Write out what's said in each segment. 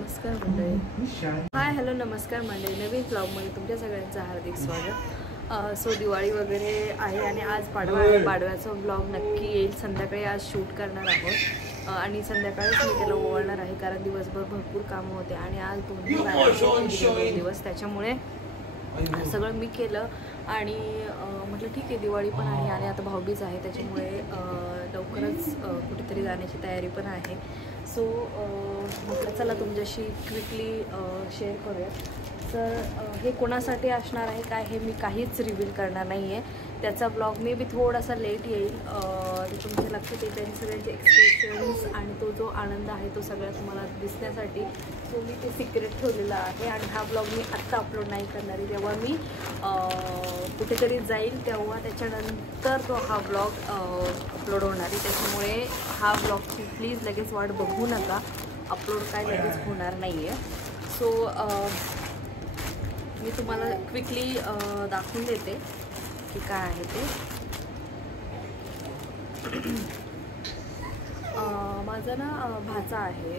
नमस्कार मंडळी. Hi hello नमस्कार मंडळी. नवीन ब्लॉगमध्ये तुमच्या सगळ्यांचं हार्दिक स्वागत. सो दिवाळी वगैरे आहे आणि आज पाडवा आहे. पाडव्याचा ब्लॉग नक्की येईल. संध्याकाळी आज शूट करणार आहोत आणि संध्याकाळीच मी त्याला ओवाळणार आहे, कारण दिवसभर भरपूर कामं होते आणि आज दोन दिवस त्याच्यामुळे सगळं मी केलं. आणि म्हटलं ठीक आहे, दिवाळी पण आहे आणि आता भाऊबीज आहे, त्याच्यामुळे लवकरच कुठेतरी जाण्याची तयारी पण आहे. सो म्हटलं चला तुमच्याशी क्विकली शेअर करूया. तर हे कोणासाठी असणार आहे काय हे मी काहीच रिव्हील करणार नाही आहे. त्याचा ब्लॉग मे बी थोडासा लेट येईल. ते तुमच्या लक्षात येईल त्यांचे सगळ्यांचे एक्सप्रेशन्स आणि तो जो आनंद आहे तो सगळ्या तुम्हाला दिसण्यासाठी. सो मी ते सिक्रेट ठेवलेलं आहे आणि हा ब्लॉग मी आत्ता अपलोड नाही करणार आहे. जेव्हा मी कुठेतरी जाईल तेव्हा त्याच्यानंतर तो हा ब्लॉग अपलोड होणार आहे. त्याच्यामुळे हा ब्लॉगची प्लीज लगेच वाट बघू नका. अपलोड काय लगेच होणार नाही आहे. सो मी तुम्हाला क्विकली दाखवून देते की काय आहे ते. माझा ना भाचा आहे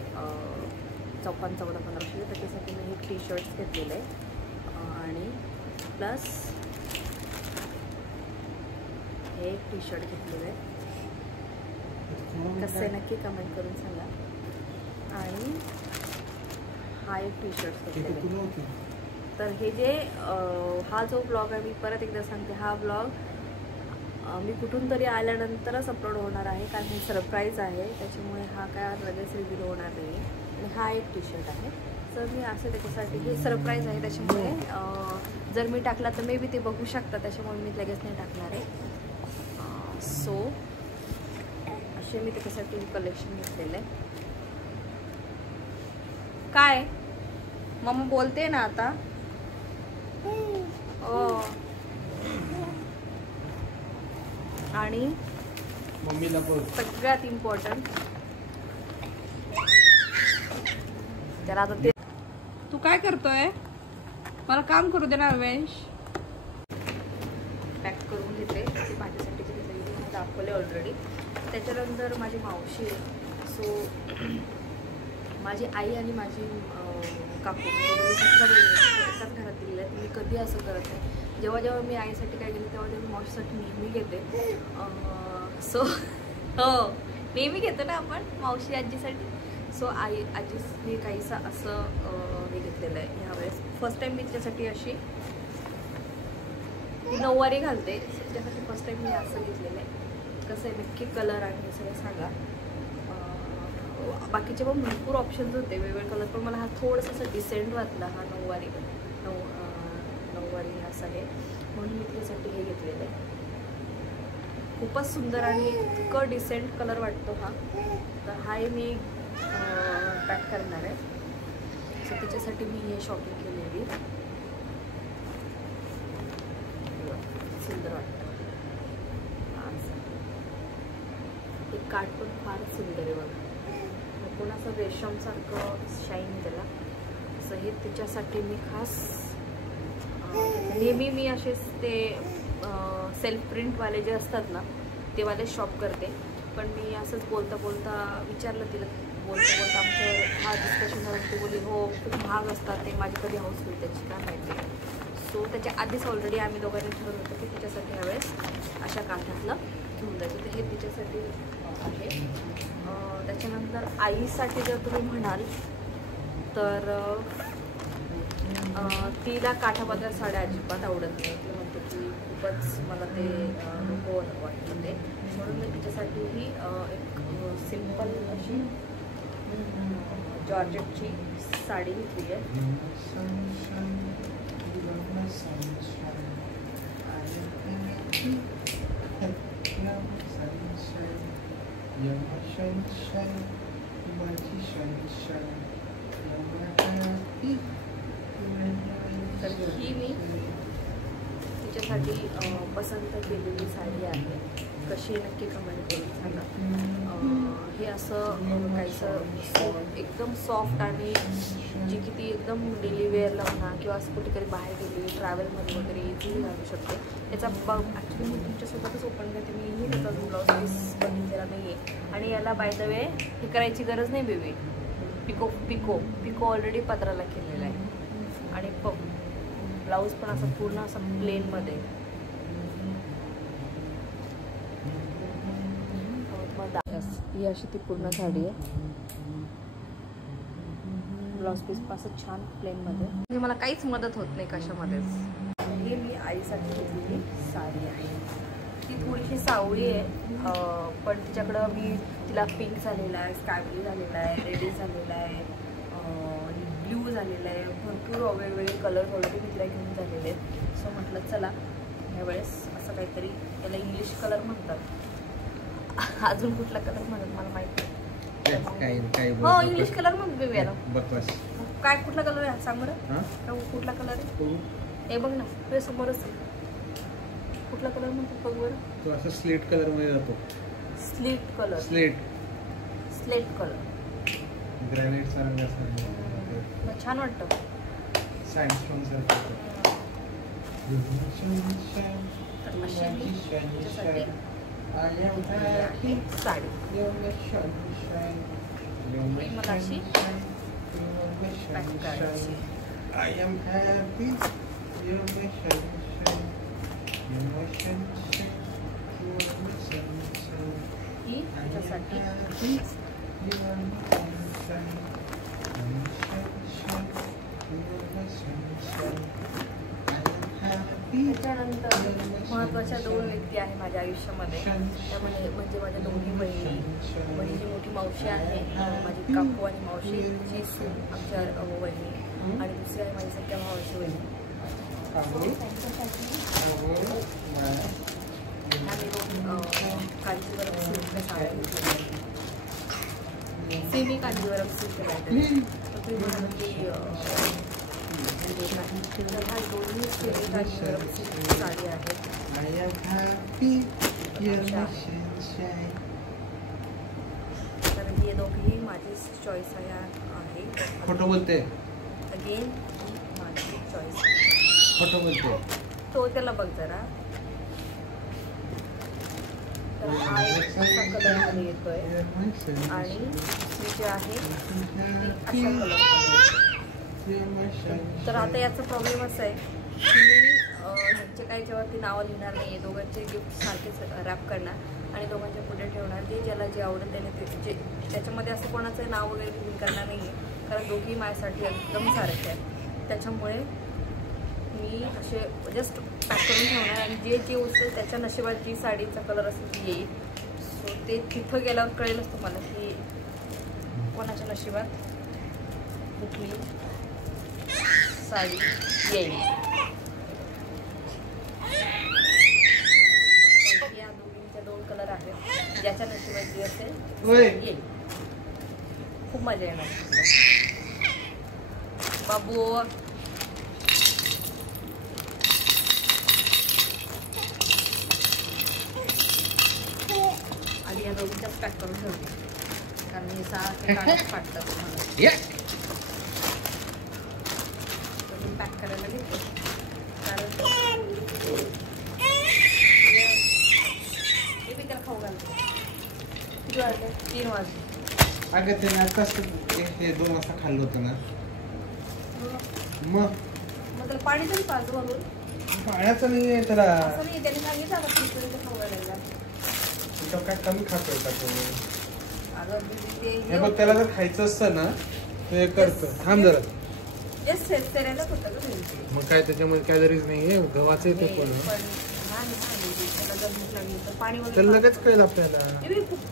14-15 त्याच्यासाठी मी हे टी शर्ट्स घेतलेले आहे आणि प्लस हे एक टी शर्ट घेतलेलं आहे. कसं आहे नक्की कमेंट करून सांगा. आणि हा एक टी शर्ट घेतलेला आहे. तर हे जे हा जो ब्लॉग आहे मी परत एकदा सांगते, हा ब्लॉग मी कुठून तरी आल्यानंतरच अपलोड होणार आहे, कारण हे सरप्राईज आहे. त्याच्यामुळे हा काय लगेच रिव्हील होणार नाही. आणि हा एक टी शर्ट आहे. तर मी असं त्याच्यासाठी हे सरप्राईज आहे, त्याच्यामुळे जर मी टाकला तर मे बी ते बघू शकता, त्याच्यामुळे मी लगेच नाही टाकणार आहे. सो असे मी त्याच्यासाठी कलेक्शन घेतलेलं आहे. काय मम्मा बोलते ना आता. आणि मम्मीला बोल. सगळ्यात इम्पॉर्टंट त्याला आता ते तू काय करतोय, मला काम करू दे ना वेंश. पॅक करून घेते ते माझ्यासाठी जे दाखवले ऑलरेडी. त्याच्यानंतर माझी मावशी आहे. सो माझी आई आणि माझी काकू एकाच घरात दिलेलं आहे. मी कधी असं करत नाही. जेव्हा जेव्हा मी आईसाठी काय घेते तेव्हा तेव्हा मावशीसाठी नेहमी घेते. सो हो नेहमी घेतो ना आपण मावशी आजीसाठी. सो आजीने काहीसं असं हे घेतलेलं आहे ह्यावेळेस. फर्स्ट टाईम मी तिच्यासाठी अशी नऊवारी घालते. त्याच्यासाठी फर्स्ट टाईम मी असं घेतलेलं आहे. कसं आहे नक्की कलर आणि हे सगळं सांगा. बाकीचे पण भरपूर ऑप्शन्स होते वेगवेगळे कलर, पण मला हा थोडंसं असं डिसेंट वाटला. हा नऊवारी असा आहे म्हणून मी त्याच्यासाठी हे घेतलेलं आहे. खूपच सुंदर आणि इतकं डिसेंट कलर वाटतो हा. तर हाही मी पॅक करणार आहे. सो त्याच्यासाठी मी हे शॉपिंग केलेली. सुंदर वाटतं. एक कार्ड पण फार सुंदर आहे बघा. पण असं रेशमसारखं शाईन त्याला असं हे त्याच्यासाठी मी खास नेहमी मी असेच ते सेल्फ प्रिंटवाले जे असतात ना ते वाले शॉप करते. पण मी असंच बोलता बोलता विचारलं तिला, बोलता आमचं हा डिस्कशन झालं. ते बोलली हो खूप महाग असतात ते, माझी कधी हाऊस होईल त्याची काय माहिती. सो त्याच्या आधीच ऑलरेडी आम्ही दोघांनी ठरवलं होतं की तिच्यासाठी ह्यावेळेस अशा काठातलं घेऊन जायचं. तर हे तिच्यासाठी आहे. त्याच्यानंतर आईसाठी जर तुम्ही म्हणाल तर तिला काठापदर साड्या अजिबात आवडत नाही. ती म्हणते की खूपच मला ते नको वाटतं ते. म्हणून मी तिच्यासाठीही एक सिंपल अशी जॉर्जेटची साडी घेतली आहे. तर ही मी तिच्यासाठी पसंत केलेली साडी आहे. कशी नक्की कमेंट करून सांगा. हे असं काहीसं एकदम सॉफ्ट आणि जी की ती एकदम डेली वेअरला म्हणा किंवा असं कुठेतरी बाहेर गेली ट्रॅव्हलमध्ये वगैरे इझिली घालू शकते. याचा ॲक्च्युली मी तुमच्यासोबतच ओपन करते. मीही त्याचा ब्लाऊज पीस बघितलेला नाही आहे आणि याला बाय द वे हे करायची गरज नाही बेबी. पिको ऑलरेडी पदराला केलेला आहे आणि ब्लाऊज पण असं पूर्ण असं प्लेनमध्ये. ही अशी ती पूर्ण साडी आहे. ब्लाऊज पीस असं छान प्लेनमध्ये. म्हणजे मला काहीच मदत होत नाही कशामध्येच. ही मी आईसाठी घेतलेली साडी आहे. ती थोडीशी सावळी आहे पण तिच्याकडं मी तिला पिंक झालेला आहे, स्काय ब्लू झालेला आहे, रेडिश झालेला आहे, ब्ल्यू झालेला आहे. भरपूर वेगवेगळे कलर्स ऑलरेडी मी तिला घेऊन झालेले आहेत. सो म्हटलं चला ह्यावेळेस असं काहीतरी, याला इंग्लिश कलर म्हणतात, अजून कुठला कलर म्हणत मला माहिती नाही. हो इंग्लिश कलर मग वेगवेगळा काय कुठला कलर आहे सांग बरं. कुठला कलर आहे हे बघ ना तुझ्या समोरच. कुठला कलर म्हणतो बघ बरं. तो असं स्लेट कलर मध्ये जातो. स्लेट कलर ग्रॅनाइट सारखं छान वाटतं. सँडस्टोन सारखं. साडी मला अशी पॅक करायची. ही त्याच्यासाठी त्याच्यानंतर महत्त्वाच्या 2 व्यक्ती आहे माझ्या आयुष्यामध्ये. त्यामध्ये म्हणजे माझ्या दोन्ही बहिणी. बहिणीची मोठी मावशी आहे माझी काकू आणि मावशी जी सून आमच्या बहिणी, आणि दुसरी आहे माझी सख्या भावाची बहिणी. आम्ही कांजीवरम सिल्कच्या साड्या घेतल्या. सेमी कांजीवरम सिल्क काहीतरी. तर ती म्हणाली की दोन्ही सेमी कांजीवरम सिल्कची साडी आहे. तर हे दोघेही माझी चॉईस आहे. खोटं बोलते अगेन माझी चॉईस. खोटं बोलते तो त्याला बघ जरा. तर हा एक असा कलरमध्ये येतोय आणि ही जी आहे ती अशा कलरमध्ये. तर आता याचा प्रॉब्लेम असा आहे की ह्यांचे काही जेव्हा ती नावं लिहिणार नाही आहे, दोघांचे गिफ्ट सारखेच रॅप करणार आणि दोघांच्या पुढे ठेवणार. ते ज्याला जे आवडेल त्याने ते त्याच्यामध्ये असं कोणाचं नाव वगैरे लिहून करणार नाही आहे, कारण दोघी माझ्यासाठी एकदम सारखे आहेत. त्याच्यामुळे मी असे जस्ट पॅक करून ठेवणार आणि जे जे उचलेल त्याच्या नशिबात जी साडीचा कलर असेल ती येईल. सो ते तिथं गेल्यावर कळेलच तुम्हाला की कोणाच्या नशिबात कुठली साडी येईल. या दोघींच्या 2 कलर आहेत. ज्याच्या नशिबात जी असेल येईल. खूप मजा येणार बाबू. आधी या दोघींच्याच पॅक करून ठेवते कारण हे सारखं फाटतात तुम्हाला. पॅक करायला घेते कारण हे मी त्याला खाऊ घालते. किती वाजले? 3 वाजले. अगं ते आताच 2 वाजता खाल्लं होतं ना. मग त्याला पाणी तरी पाजू घालून. पाण्याचं नाही आहे त्याला. असं नाही त्याने सांगितलं आता खाऊ घालायला. काय कमी खातोय का तो? हे बघ त्याला जर खायचं असतं ना ते करतो. थांब जरा. मग काय त्याच्यामध्ये कॅलरीज नाहीये. गव्हाचं येते पण त्याला लगेच कळेल आपल्याला. खूप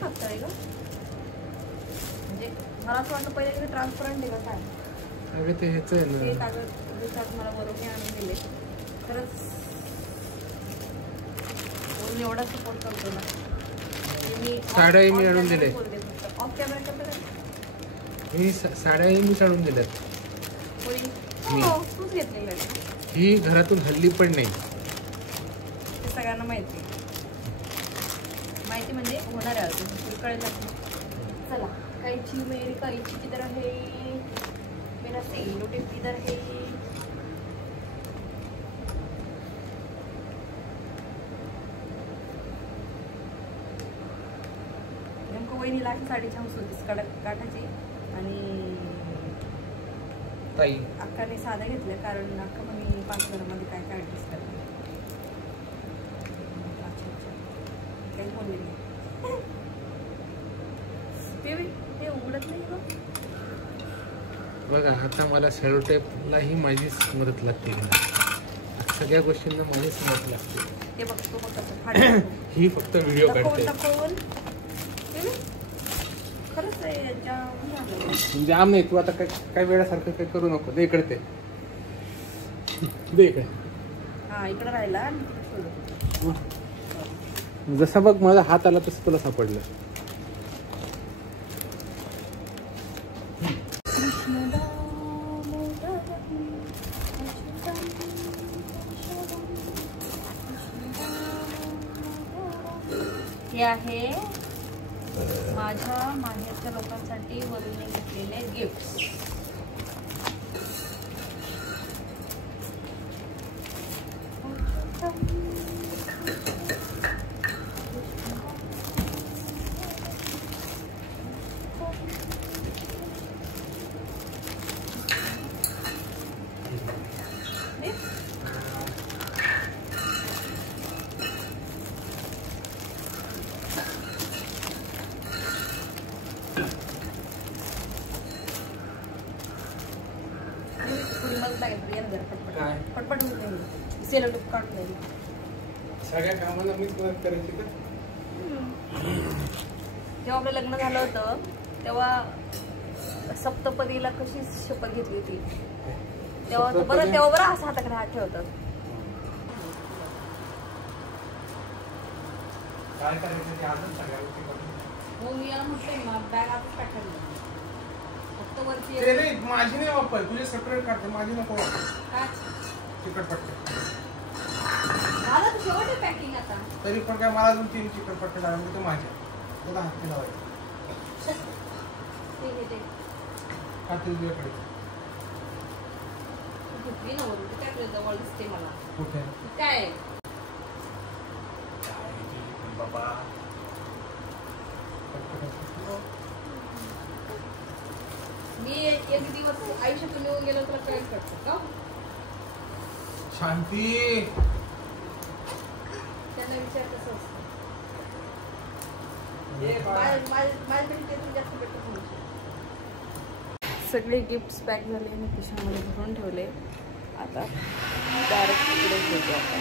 टाकतं आहे का म्हणजे मला असं वाटलं पहिले ट्रान्सपरंट आहे का काय. अरे ते ह्याच आहे ना. ते कागद मला बरोबर आणून दिले. खरंच एवढा सपोर्ट करतो ना. साड्याही मी आणून दिले. ऑफ कॅमेरा ही साड्याही मी काढून दिल्यात. तूच घेतलेलं आहे. ही घरातून हल्ली पण नाही. ते सगळ्यांना माहिती म्हणजे होणार आहे अजून कळेल. चला कैची मेरी कैची किधर है, मेरा सेलो टिप किधर है. नेमकं वहिनीला साडी छान होतीस काठाची. आणि ताई अक्काने साध्या घेतल्या कारण अक्का म्हणे 5 घरामध्ये काय काय ॲडजस्ट करणार. अच्छा काही बोलले नाही. ते उघडत नाही का बघा. आता मला सेलो टेपलाही माझीच मदत लागते, सगळ्या गोष्टींना माझीच मदत लागते. ते बघतो मग कसं फाडलं. ही फक्त व्हिडिओ काढते. खरंच आहे जाम नाही. तू आता काय वेळासारखं काही करू नको. दे इकडे ते दे इकडे. हा इकडे राहिला. जसा बघ माझा हात आला तसं तुला सापडलं. हे आहे माझ्या माहेरच्या लोकांसाठी वरून घेतलेले गिफ्ट. पटपट सेलो टेप काढून द्यायला. सगळ्या कामाला मीच मदत करायची का? जेव्हा आपलं लग्न झालं होतं तेव्हा सप्तपदीला कशी शपथ घेतली होती तेव्हा बरं असं हाताकडे हात ठेवतात. काय करायचं ते अजून सांगायला. हो मी याला म्हटलंय बॅग आतच टाकायला. फक्त वरती ते नाही माझी नाही वापर. तुझे सेपरेट काढते, माझी नको वापर. काय चिकट पट्टे झालं तर शेवट पॅकिंग आता. तरी पण काय मला अजून 3 चिकट पट्टे लागले. ते माझ्या तुला हाती लावायचे. हाती तुझ्याकडे घेतली ना वरून. ते काय जवळ दिसते मला. कुठे काय बाबा मी एक दिवस आयुष्यातून निघून गेलो तुला काय करतो का? शांती त्यांना विचार कसं असतं. माझ्याकडे ते जास्त भेटत. सगळे गिफ्ट्स पॅक झाले आणि पिशवीमध्ये भरून ठेवले. आता डायरेक्ट इकडे घेतो आपण.